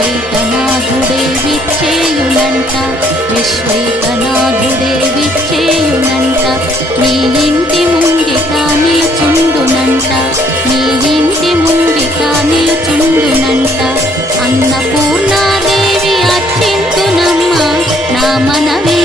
విశ్వైకనాథుడే విచ్చేయునంట విశ్వైకనాథుడే విచ్చేయునంట నీ ఇంటి ముంగిట నిలుచుండునంట నీ ఇంటి ముంగిట నిలుచుండునంట అన్నపూర్ణాదేవి అర్చింతునమ్మ నా మనవి